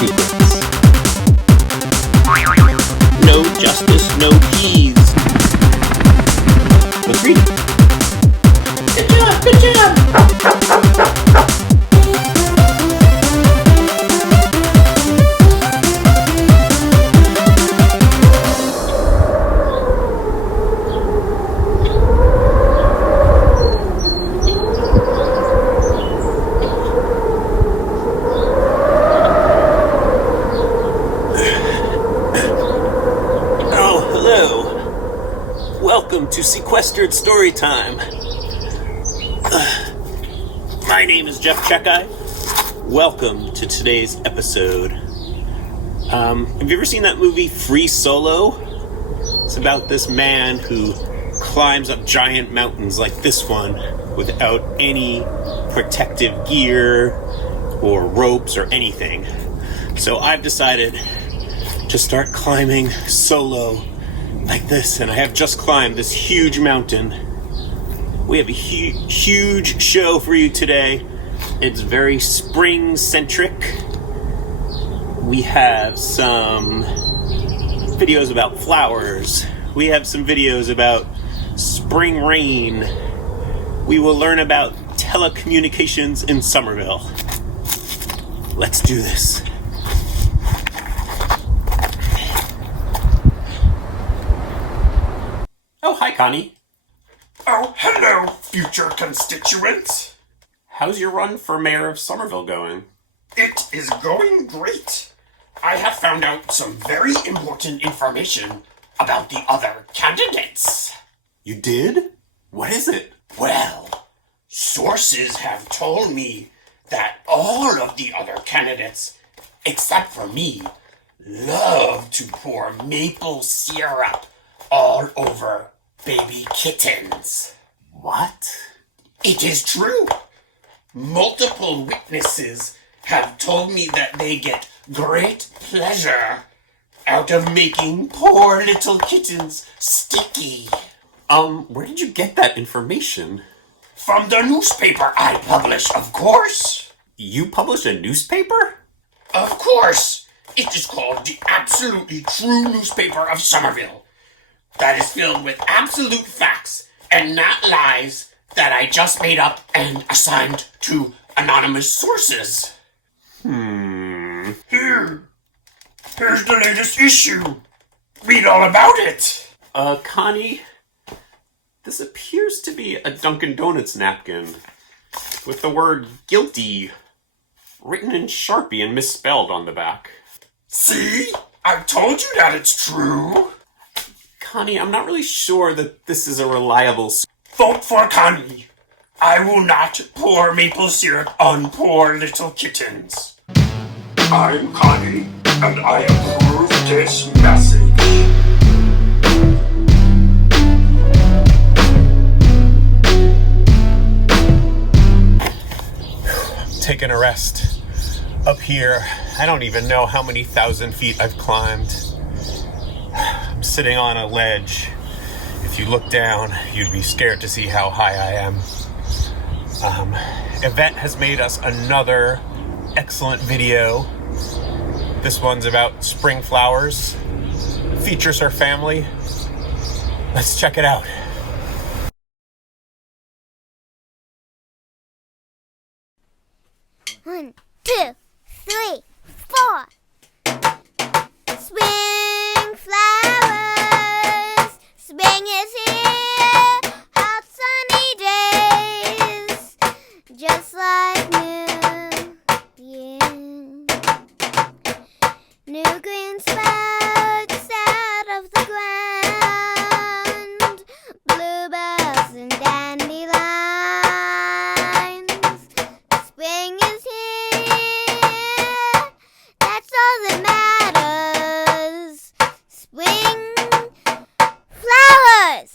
secrets. No justice, no peas. Let's read it. Good job, good job! Welcome to Sequestered Storytime. My name is Czekaj. Welcome to today's episode. Have you ever seen that movie Free Solo? It's about this man who climbs up giant mountains like this one without any protective gear or ropes or anything. So I've decided to start climbing solo like this, and I have just climbed this huge mountain. We have a huge show for you today. It's very spring-centric. We have some videos about flowers. We have some videos about spring rain. We will learn about telecommunications in Somerville. Let's do this. Oh, hi, Connie. Oh, hello, future constituent. How's your run for mayor of Somerville going? It is going great. I have found out some very important information about the other candidates. You did? What is it? Well, sources have told me that all of the other candidates, except for me, love to pour maple syrup all over baby kittens. What? It is true. Multiple witnesses have told me that they get great pleasure out of making poor little kittens sticky. Where did you get that information? From the newspaper I publish, of course. You publish a newspaper? Of course. It is called the Absolutely True Newspaper of Somerville. That is filled with absolute facts and not lies that I just made up and assigned to anonymous sources. Here's the latest issue. Read all about it. Connie, this appears to be a Dunkin' Donuts napkin with the word guilty written in Sharpie and misspelled on the back. See? I told you that it's true. Connie, I'm not really sure that this is a reliable... Vote for Connie. I will not pour maple syrup on poor little kittens. I'm Connie, and I approve this message. Taking a rest up here. I don't even know how many thousand feet I've climbed. I'm sitting on a ledge. If you look down, you'd be scared to see how high I am. Yvette has made us another excellent video. This one's about spring flowers. Features her family. Let's check it out. One, 2, 3, 4. Spring flowers, spring is here, hot sunny days, just like new year. New green sprouts out of the ground, bluebells and dandelions. Spring is here, that's all that matters. Spring flowers.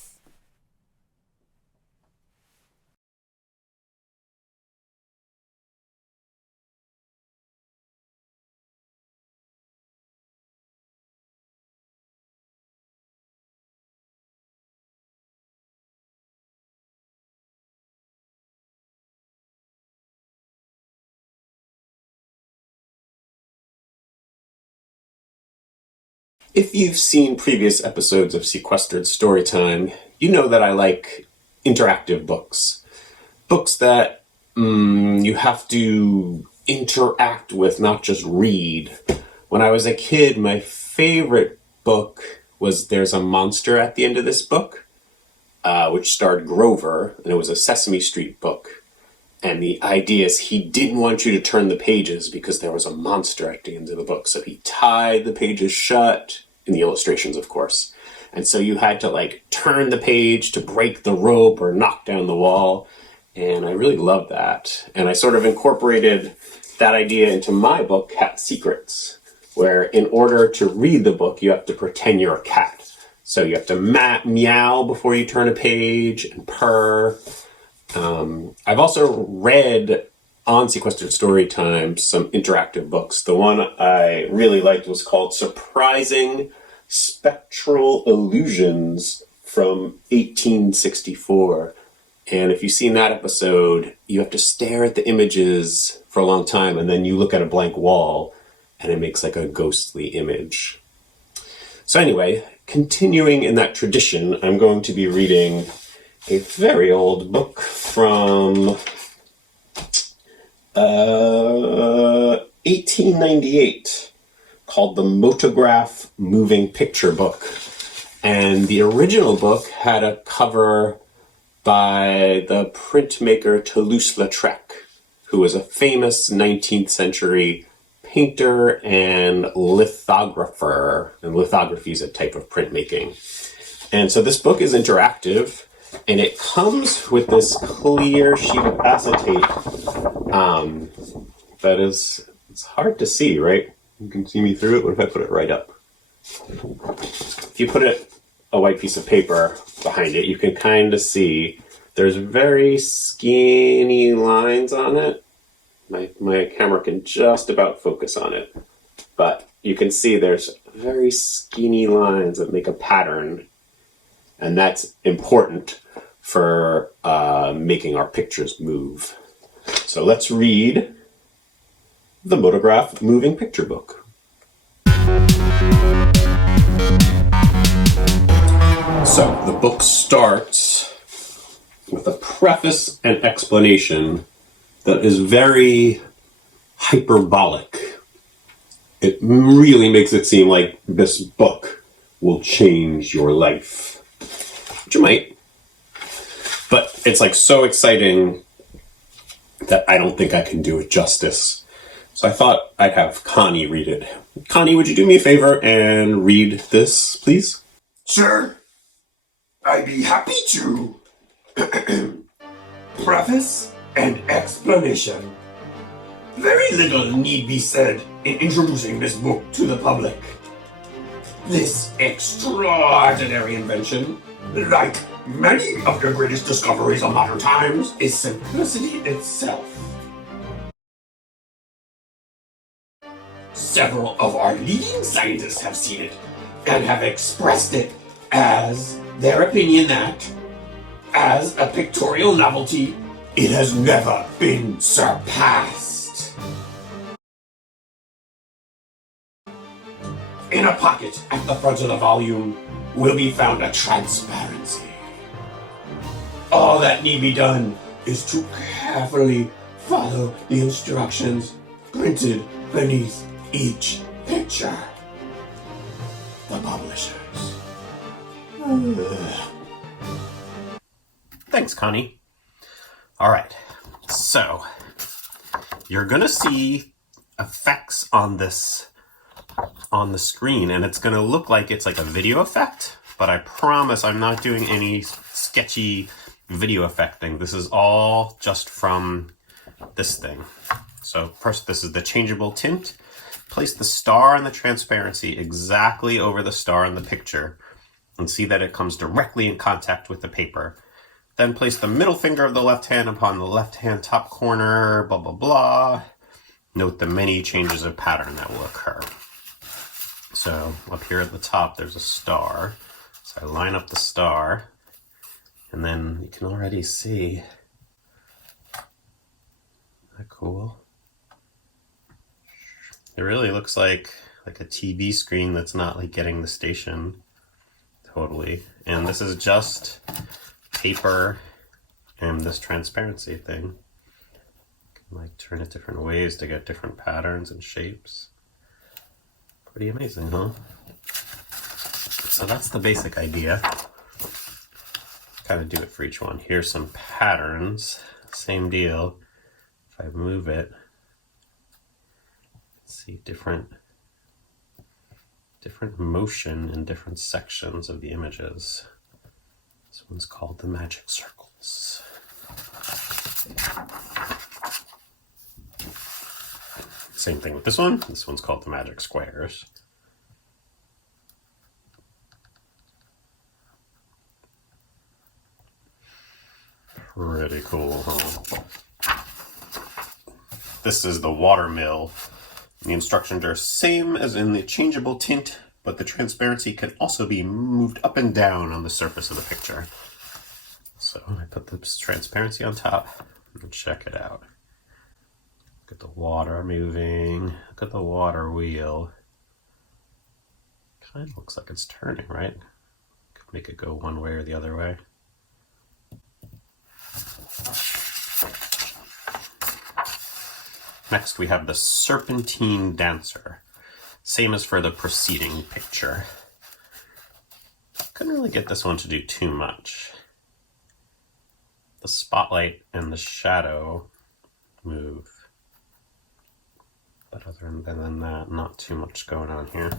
If you've seen previous episodes of Sequestered Storytime, you know that I like interactive books. Books that you have to interact with, not just read. When I was a kid, my favorite book was There's a Monster at the End of This Book, which starred Grover, and it was a Sesame Street book. And the idea is he didn't want you to turn the pages because there was a monster at the end of the book. So he tied the pages shut, in the illustrations, of course. And so you had to turn the page to break the rope or knock down the wall. And I really loved that. And I sort of incorporated that idea into my book, Cat Secrets, where in order to read the book, you have to pretend you're a cat. So you have to meow before you turn a page and purr. I've also read on Sequestered Storytime some interactive books. The one I really liked was called Surprising Spectral Illusions from 1864. And if you've seen that episode, you have to stare at the images for a long time, and then you look at a blank wall, and it makes like a ghostly image. So anyway, continuing in that tradition, I'm going to be reading a very old book from 1898 called the Motograph Moving Picture Book. And the original book had a cover by the printmaker Toulouse-Lautrec, who was a famous 19th century painter and lithographer. And lithography is a type of printmaking. And so this book is interactive. And it comes with this clear sheet of acetate that is, it's hard to see, right? You can see me through it. What if I put it right up? If you put a white piece of paper behind it, you can kind of see there's very skinny lines on it. My camera can just about focus on it. But you can see there's very skinny lines that make a pattern. And that's important for making our pictures move. So let's read the Motograph Moving Picture Book. So the book starts with a preface and explanation that is very hyperbolic. It really makes it seem like this book will change your life. Which it might. But it's so exciting that I don't think I can do it justice. So I thought I'd have Connie read it. Connie, would you do me a favor and read this, please? Sure. I'd be happy to. Preface and explanation. Very little need be said in introducing this book to the public. This extraordinary invention, like many of the greatest discoveries of modern times, is simplicity itself. Several of our leading scientists have seen it and have expressed it as their opinion that, as a pictorial novelty, it has never been surpassed. In a pocket at the front of the volume will be found a transparency. All that need be done is to carefully follow the instructions printed beneath each picture. The publishers. Thanks, Connie. All right, so you're gonna see effects on this on the screen, and it's gonna look like it's like a video effect, but I promise I'm not doing any sketchy video effect thing. This is all just from this thing. So first, this is the changeable tint. Place the star and the transparency exactly over the star in the picture and see that it comes directly in contact with the paper. Then place the middle finger of the left hand upon the left hand top corner, blah, blah, blah. Note the many changes of pattern that will occur. So up here at the top, there's a star. So I line up the star, and then you can already see. Isn't that cool? It really looks like like a TV screen that's not like getting the station totally. And this is just paper and this transparency thing. You can like turn it different ways to get different patterns and shapes. Pretty amazing, huh? So that's the basic idea. Kind of do it for each one. Here's some patterns. Same deal. If I move it, see different motion in different sections of the images. This one's called the magic circles. Same thing with this one. This one's called the magic squares. Pretty cool, huh? This is the Water Mill. The instructions are same as in the changeable tint, but the transparency can also be moved up and down on the surface of the picture. So I put this transparency on top and check it out. Look at the water moving. Look at the water wheel. Kind of looks like it's turning, right? Could make it go one way or the other way. Next we have the Serpentine Dancer. Same as for the preceding picture. Couldn't really get this one to do too much. The spotlight and the shadow move. But other than that, not too much going on here.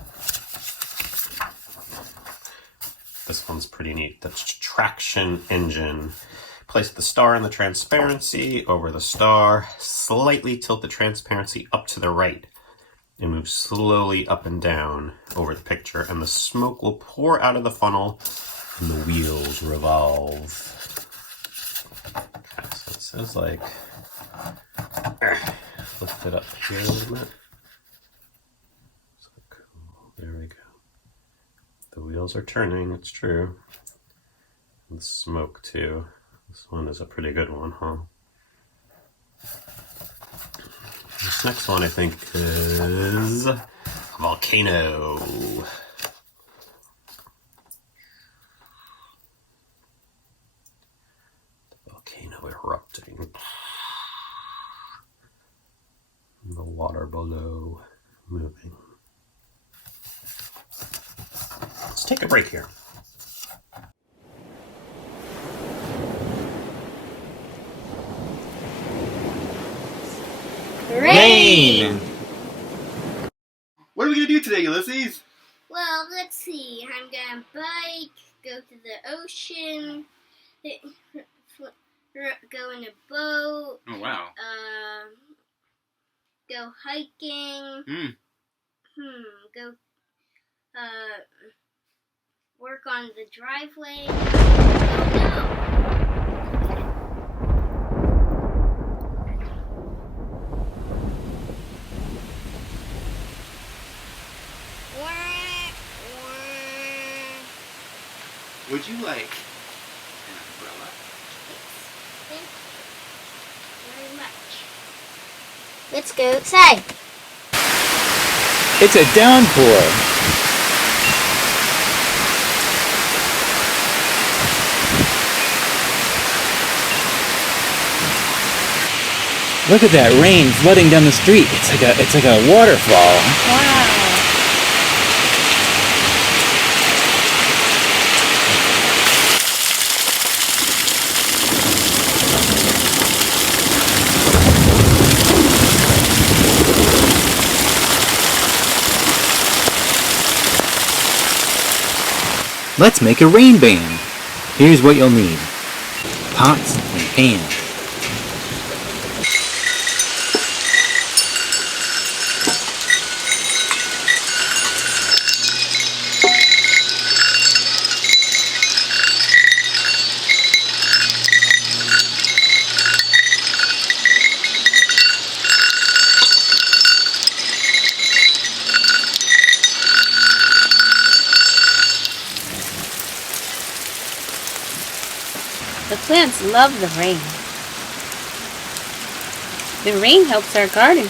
This one's pretty neat. The traction engine. Place the star in the transparency over the star. Slightly tilt the transparency up to the right. And move slowly up and down over the picture. And the smoke will pour out of the funnel and the wheels revolve. Okay, so it says like... lift it up here a little bit. So cool. There we go. The wheels are turning, it's true. And the smoke too. This one is a pretty good one, huh? This next one I think is a volcano. The volcano erupting. And the water below moving. Let's take a break here. Rain! What are we gonna do today, Ulysses? Well, let's see. I'm gonna bike, go to the ocean, go in a boat. Oh wow. Go hiking. Go work on the driveway. Oh Would you like an umbrella? Thank you very much. Let's go outside. It's a downpour. Look at that rain flooding down the street. It's like a waterfall. Wow. Let's make a rain band. Here's what you'll need. Pots and pans. The plants love the rain. The rain helps our garden.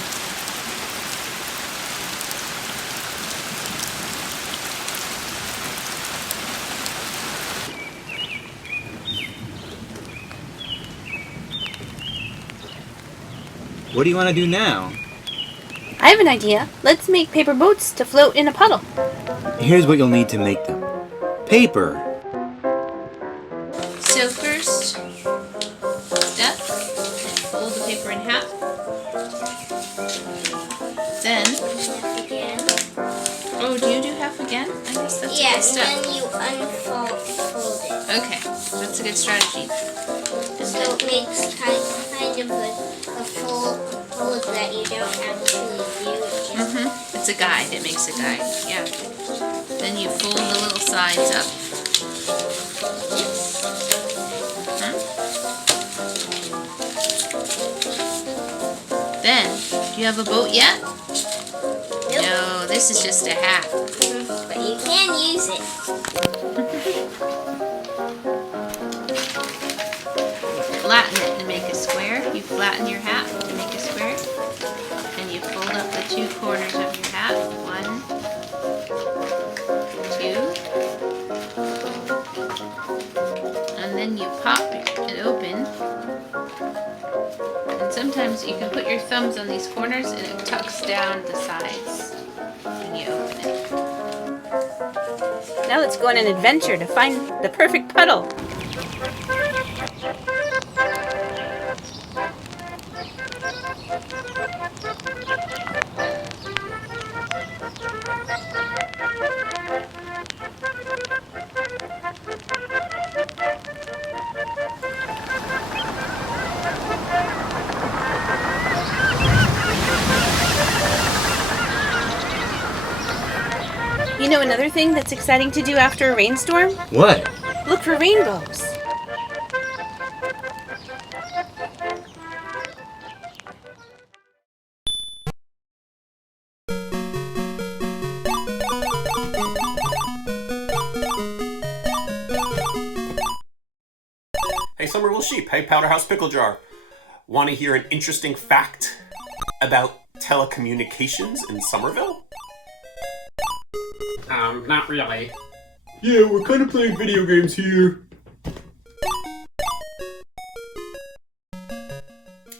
What do you want to do now? I have an idea. Let's make paper boats to float in a puddle. Here's what you'll need to make them. Paper. So first step, fold the paper in half. Then, Again. oh, do you do half again? I guess that's a Yeah, good and step. then you unfold it. Okay, that's a good strategy. So it makes kind of a fold that you don't actually do. It just It's a guide. It makes a guide. Yeah. Then you fold the little sides up. Then, do you have a boat yet? Nope. No, this is just a hat. But you can use it. Flatten it to make a square. You flatten your hat to make a square. And you fold up the two corners of your hat. 1, 2. And then you pop it open. And sometimes you can put your thumbs on these corners and it tucks down the sides when you open it. Now let's go on an adventure to find the perfect puddle. You know another thing that's exciting to do after a rainstorm? What? Look for rainbows. Hey, Somerville Sheep. Hey, Powderhouse Pickle Jar. Want to hear an interesting fact about telecommunications in Somerville? Not really. Yeah, we're kind of playing video games here.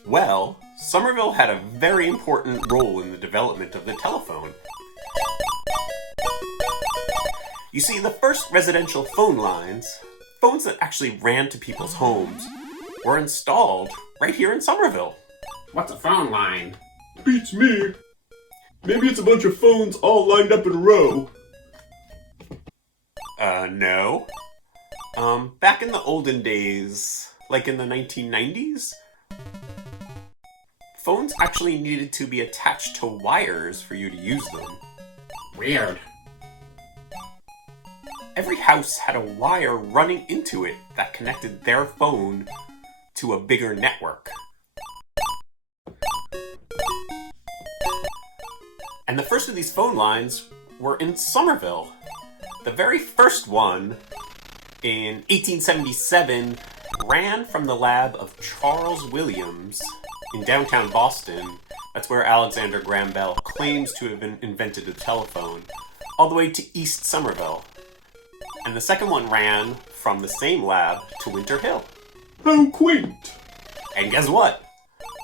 Well, Somerville had a very important role in the development of the telephone. You see, the first residential phone lines, phones that actually ran to people's homes, were installed right here in Somerville. What's a phone line? Beats me. Maybe it's a bunch of phones all lined up in a row. No. Back in the olden days, like in the 1990s, phones actually needed to be attached to wires for you to use them. Weird. Every house had a wire running into it that connected their phone to a bigger network. And the first of these phone lines were in Somerville. The very first one, in 1877, ran from the lab of Charles Williams in downtown Boston. That's where Alexander Graham Bell claims to have invented the telephone, all the way to East Somerville. And the second one ran from the same lab to Winter Hill. How quaint! And guess what?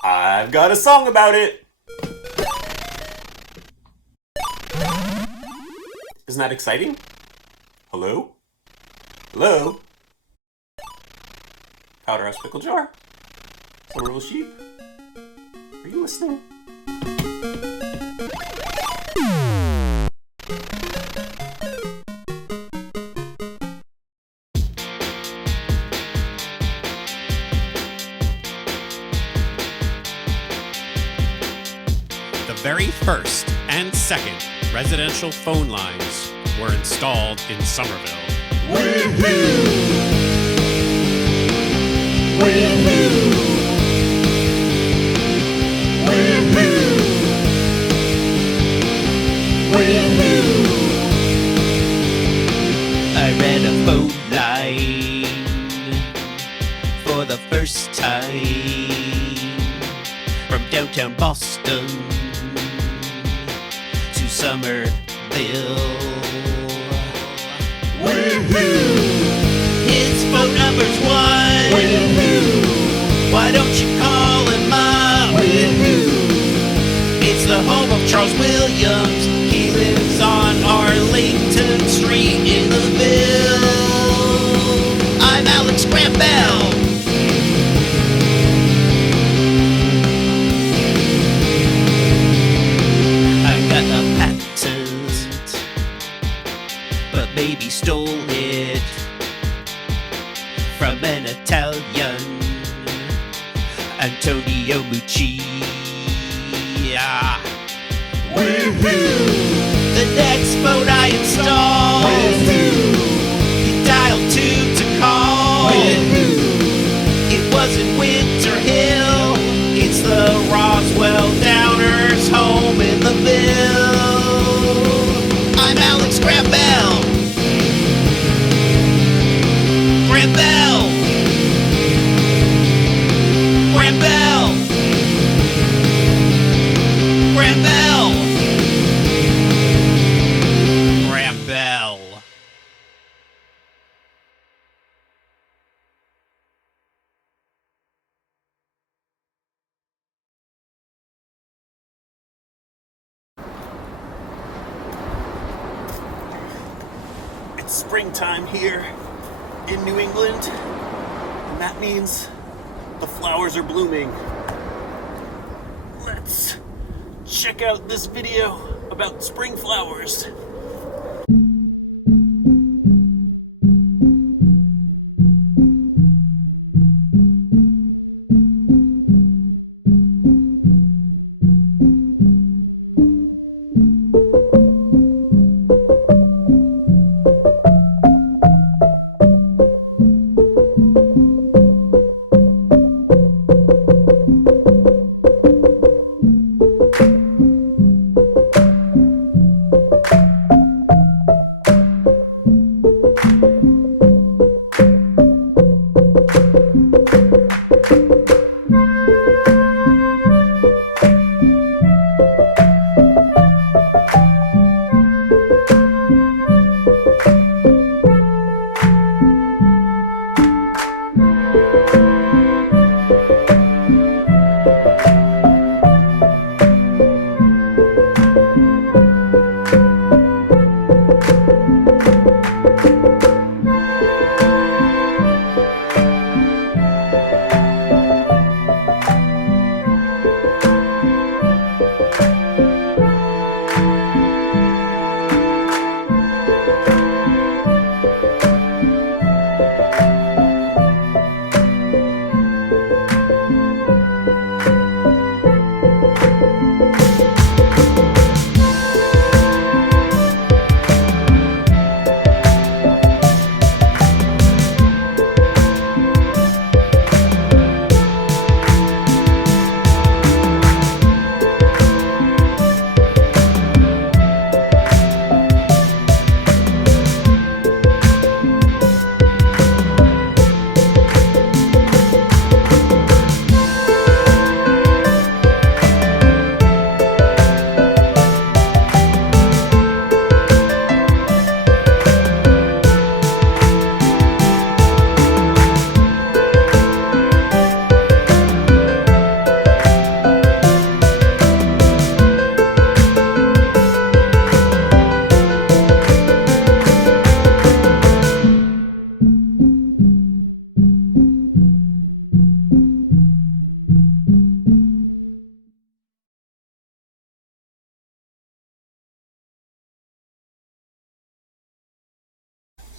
I've got a song about it! Isn't that exciting? Hello? Hello? Powderhouse Pickle Jar? Somerville Sheep? Are you listening? The very first and second residential phone lines were installed in Somerville. I ran a phone line for the first time from downtown Boston to Somerville. His phone number's 1. Why don't you call him up? Charles Williams, he lives on Arlington Street in the Ville. I'm Alex Graham Bell. I got a patent, but maybe stole it from an Italian, Antonio Mucci. Woohoo! The next phone I install. Woohoo! You dial 2 to call. Woohoo! It wasn't Winter Hill. It's the Roswell Downers home in the Ville. I'm Alex Graham Bell. Graham Bell. Graham Bell. Graham Bell. Graham Bell. It's springtime here in New England, and that means the flowers are blooming. Let's check out this video about spring flowers.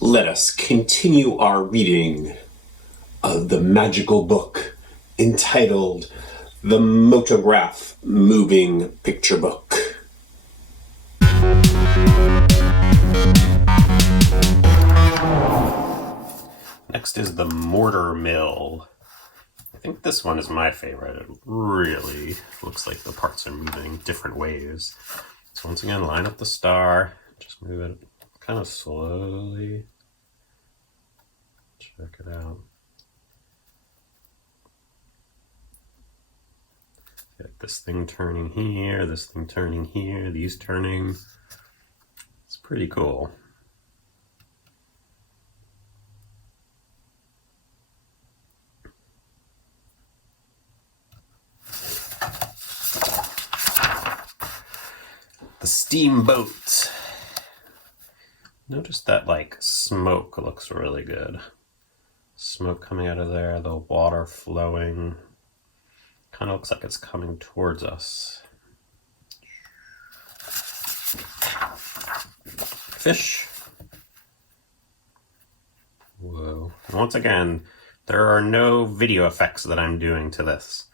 Let us continue our reading of the magical book entitled The Motograph Moving Picture Book. Next is the Mortar Mill. I think this one is my favorite. It really looks like the parts are moving different ways. So once again, line up the star. Just move it kind of slowly. Check it out. Get this thing turning here, this thing turning here, these turning. It's pretty cool. the steamboat. Notice that like smoke looks really good. Smoke coming out of there, the water flowing. Kind of looks like it's coming towards us. Fish. Whoa. And once again, there are no video effects that I'm doing to this.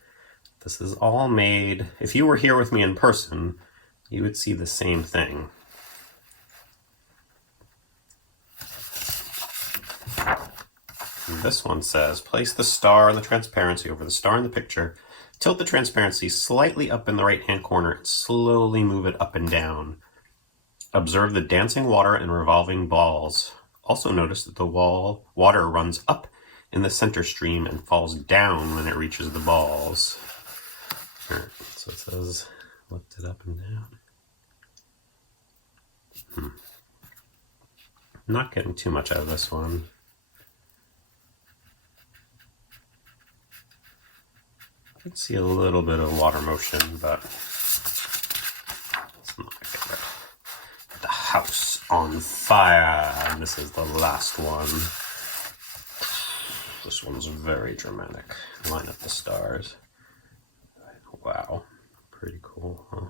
This is all made. If you were here with me in person, you would see the same thing. And this one says, place the star and the transparency over the star in the picture. Tilt the transparency slightly up in the right-hand corner and slowly move it up and down. Observe the dancing water and revolving balls. Also notice that the water runs up in the center stream and falls down when it reaches the balls. Right, so it says, lift it up and down. Not getting too much out of this one. I can see a little bit of water motion, but it's not my favorite. The house on fire. And this is the last one. This one's very dramatic. Line up the stars. Wow. Pretty cool, huh?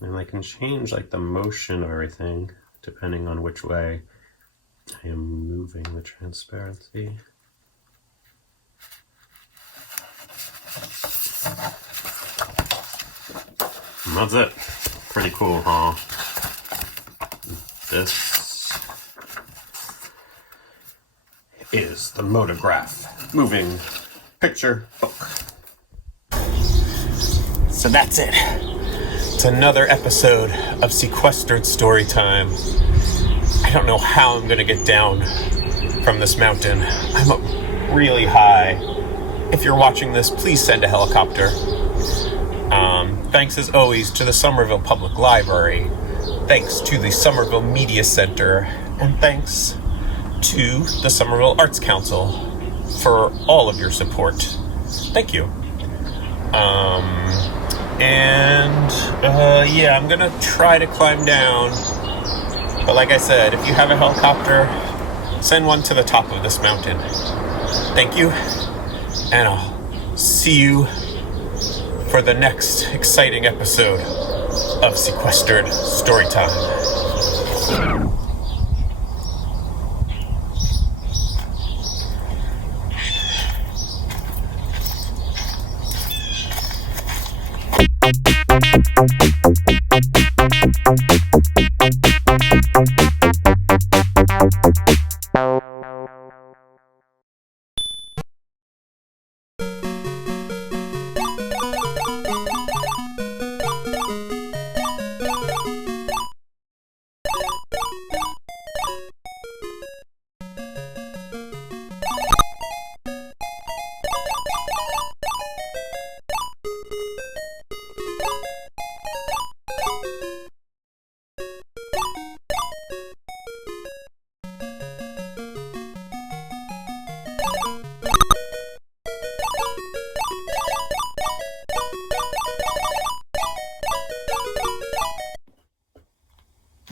And I can change like the motion of everything depending on which way I am moving the transparency. And that's it. Pretty cool, huh? This is the Motograph moving picture book. So that's it. It's another episode of Sequestered Storytime. I don't know how I'm gonna get down from this mountain. I'm up really high. If you're watching this, please send a helicopter. Thanks as always to the Somerville Public Library. Thanks to the Somerville Media Center. And thanks to the Somerville Arts Council for all of your support. Thank you. Yeah, I'm gonna try to climb down. But like I said, if you have a helicopter, send one to the top of this mountain. Thank you. And I'll see you for the next exciting episode of Sequestered Storytime.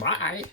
Bye.